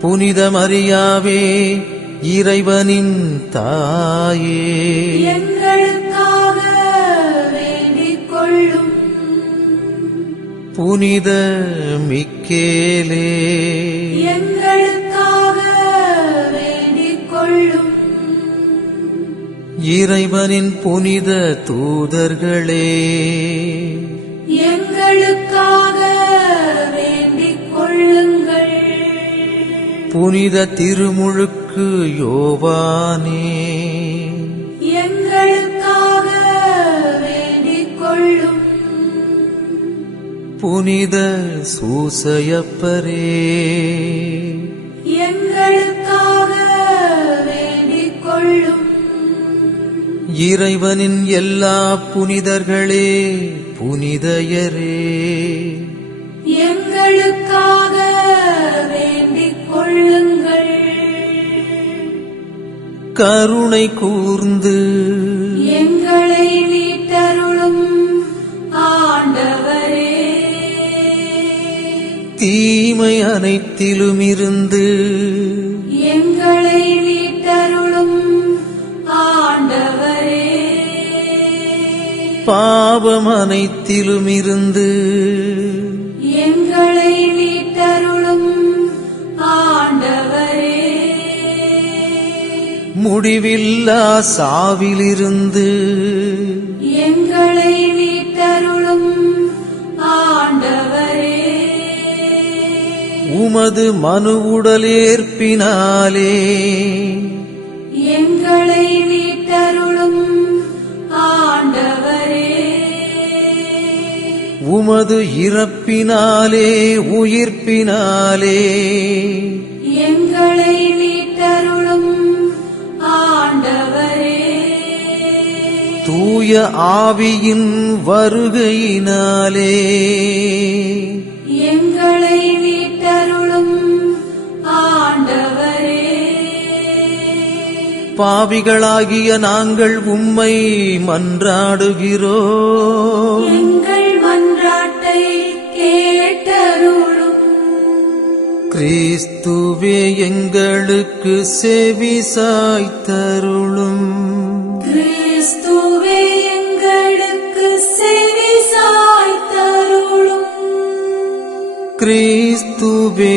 புனித மரியாவே இறைவனின் தாயே. எங்களுக்காக வேண்டிக் கொள்ளும் புனித மிக்கேலே. எங்களுக்காக வேண்டிக் கொள்ளும் இறைவனின் புனித தூதர்களே. எங்களுக்காக புனித திருமுழுக்கு யோவானே. எங்களுக்காக வேண்டிக் கொள்ளும் புனித சூசையப்பரே. எங்களுக்காக வேண்டிக் கொள்ளும் இறைவனின் எல்லா புனிதர்களே புனிதயரே. எங்களுக்காக வேண்டிக் கொள்ளுங்கள். கருணை கூர்ந்து எங்களை மீட்டருளும் ஆண்டவரே. தீமை அனைத்திலும் இருந்து எங்களை மீட்டருளும் ஆண்டவரே. பாவம் அனைத்திலும் இருந்து எங்களை முடிவில்லா சாவிலிருந்து எங்களை மீட்டருளும் ஆண்டவரே. உமது மனு உடலேற்பினாலே எங்களை மீட்டருளும் ஆண்டவரே. உமது இறப்பினாலே உயிர்ப்பினாலே எங்களை தூய ஆவியின் வருகையினாலே. எங்களை மீட்டருளும் ஆண்டவரே. பாவிகளாகிய நாங்கள் உம்மை மன்றாடுகிறோம். எங்கள் மன்றாட்டை கேட்டருளும். கிறிஸ்துவே எங்களுக்கு செவி சாய்த்தருளும். क्रीस्तुविदयवरु